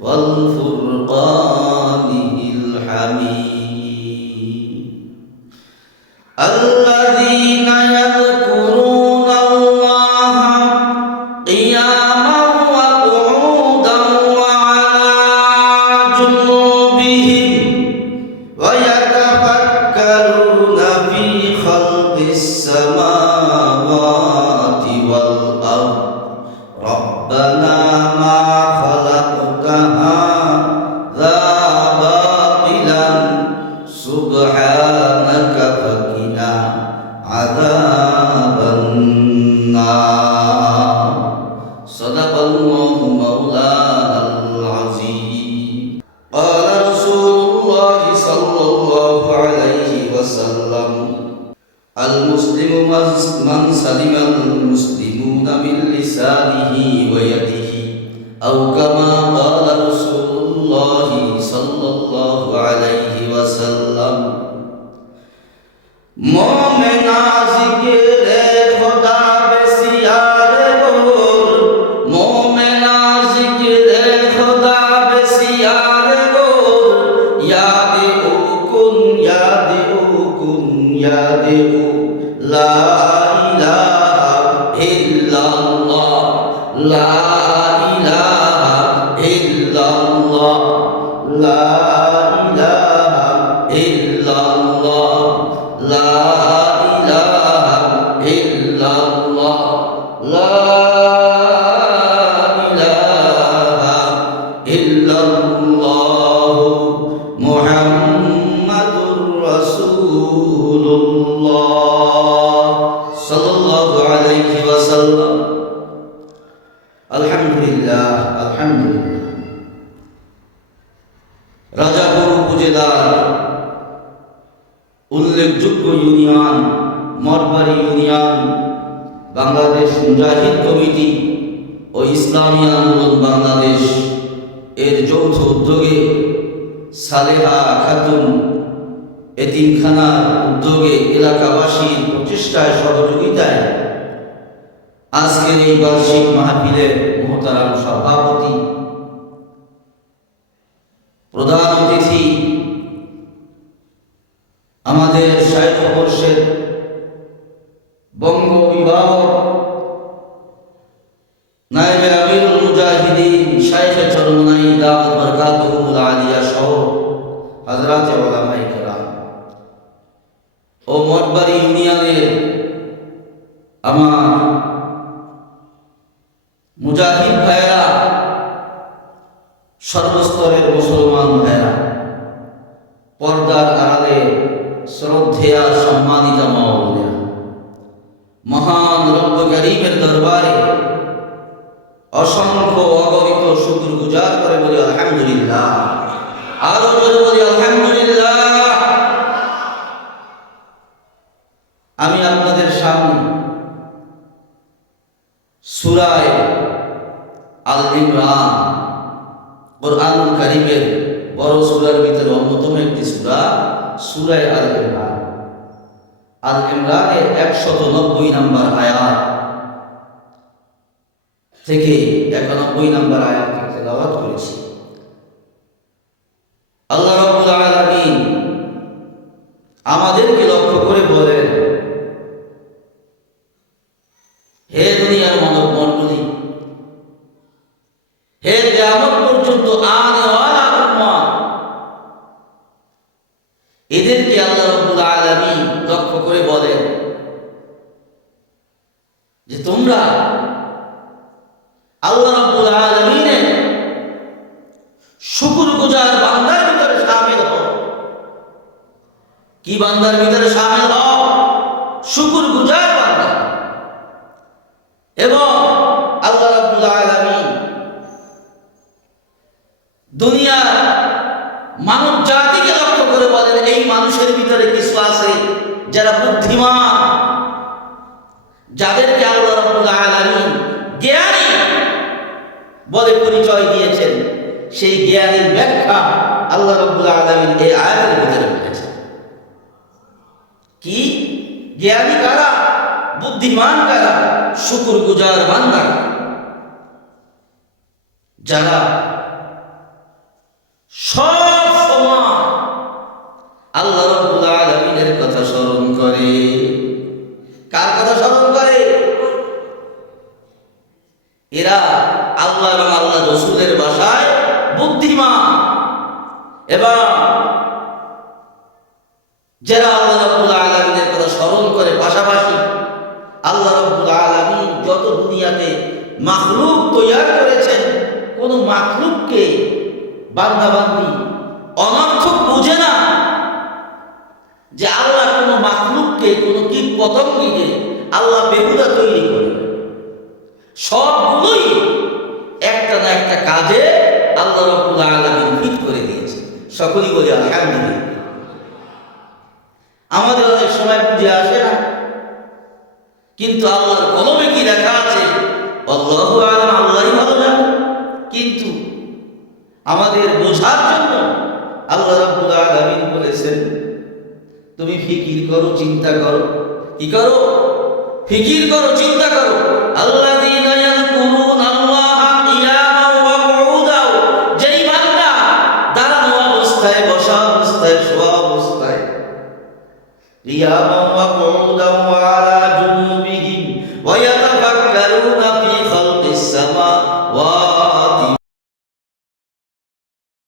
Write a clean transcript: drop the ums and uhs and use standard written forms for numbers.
والفرقان الحميد الذين يذكرون الله قياما وقعودا وعلى جنوبهم ويتفكرون في خلق السماوات والأرض ربنا ما خلقت هذا باطلا سبحانك فقنا عذاب النار صدق الله مولانا العظيم قال رسول الله صلى الله عليه وسلم المسلم من سلم المسلمون من لسانه ويده أو كما قال رسول الله صلى الله عليه وسلم مومن ذکر خدا بسیار گور مومن ذکر خدا بسیار گور یاد او کن یاد او کن یاد او لا إله إلا الله لا إله إلا الله لا إله إلا الله لا إله إلا الله لا إله إلا الله محمد رسول الله صلى الله عليه وسلم الحمد لله الحمد لله রাজাপুর উপজেলার উল্লেখযোগ্য union Mathbari union Bangladesh মুজাহিদ committee ও ইসলামী আন্দোলন বাংলাদেশ এর যৌথ উদ্যোগে সালেহা খাতুন এতিমখানার উদ্যোগে এলাকাবাসীর প্রচেষ্টায় সহযোগিতায় আজকের এই বার্ষিক মাহফিলের মোহতারাম সভাপতি প্রধান অতিথি আমাদের শাইখ বর্ষের বঙ্গ অভিভাবক নায়েবে আমিরুল মুজাহিদিন শাইখ চরমনাই দাওয়াত বরকাতুহুল আলিয়া সহ হযরতে উলামায়ে কেরাম ও মঠবাড়ি ইউনিয়নের আমার মুজাহিদ ভাইরা সর্বস্তরের মুসলমান ভাইরা পর্দার আড়ালে শ্রদ্ধেয়া সম্মানিত মা ও বোনেরা মহান রব্ব করিমের দরবারে অসংখ্য অগণিত শুকর গুজার করে বলি আলহামদুলিল্লাহ আরো জোরে বলি আলহামদুলিল্লাহ আমি আপনাদের সামনে সূরা আল ইমরান কুরআনুল কারীমের বড় সূরার ভিতরে অন্যতম একটি সূরা সূরা আল ইমরান আল ইমরানের 190 নম্বর আয়াত থেকে 91 নম্বর আয়াত তেলাওয়াত করেছি। আল্লাহ রাব্বুল আলামিন আমাদেরকে লক্ষ্য করে বলেন, হে দুনিয়ার মানব মণ্ডলী, হে কিয়ামত পর্যন্ত আনেওয়ালা উম্মাহ, এদেরকে আল্লাহ রাব্বুল আলামিন লক্ষ্য করে বলেন যে তোমরা আল্লাহ রাব্বুল আলামিনের শুকরগুজার বান্দার ভিতরে শামিল হও। কি বান্দার ভিতরে শামিল হও? শুকরগুজার বান্দা। এবং আল্লাহ রাব্বুল আলামিন দুনিয়ার মানব জাতিকে লক্ষ্য করে বলেন, এই মানুষের ভিতরে কিছু আছে যারা বুদ্ধিমান, যাদেরকে আল্লাহ রাব্বুল আলামিন জ্ঞানী বলে পরিচয় দিয়েছেন। সেই জ্ঞানের ব্যাখ্যা আল্লাহ রাব্বুল আলামিন এই আয়াতের ভিতরে বলেছেন। কি জ্ঞানী কারা? বুদ্ধিমান কারা? শুকরগুজার বান্দা, যারা আল্লাহ এবং আল্লাহ রসুলের ভাষায় বুদ্ধিমান, এবং যারা আল্লাহ রাব্বুল আলামিনের কথা স্মরণ করে, পাশাপাশি আল্লাহ রাব্বুল আলামিন যত দুনিয়াতে মাখলুক তৈরি করেছেন, কোন মাখলুককে বান্দাবান্দি অনর্থক বুঝে না যে আল্লাহ কোন মাখলুককে, কোন কীট পতঙ্গকে আল্লাহ বেহুদা তৈরি করে। সবগুলোই একটা না একটা কাজে আল্লাহ রাব্বুল আলামিন ফিট করে দিয়েছে। সকলেই বলি আলহামদুলিল্লাহ। আমাদের অনেক সময় বুঝে আসে না, কিন্তু আল্লাহর কলমে কি লেখা আছে আল্লাহু আ'লাম, আল্লাহই ভালো জানে। কিন্তু আমাদের বোঝার জন্য আল্লাহ রাব্বুল আলামিন বলেছেন, তুমি ফিকির করো, চিন্তা করো। কি করো? ফিকির করো, চিন্তা করো। আল্লাযীনা ইয়াযকুরুনাল্লাহা কিয়ামান ওয়া কুউদান, যেই বান্দা দাঁড়ানো অবস্থায়, বসা অবস্থায়, শোয়া অবস্থায়, কিয়ামান ওয়া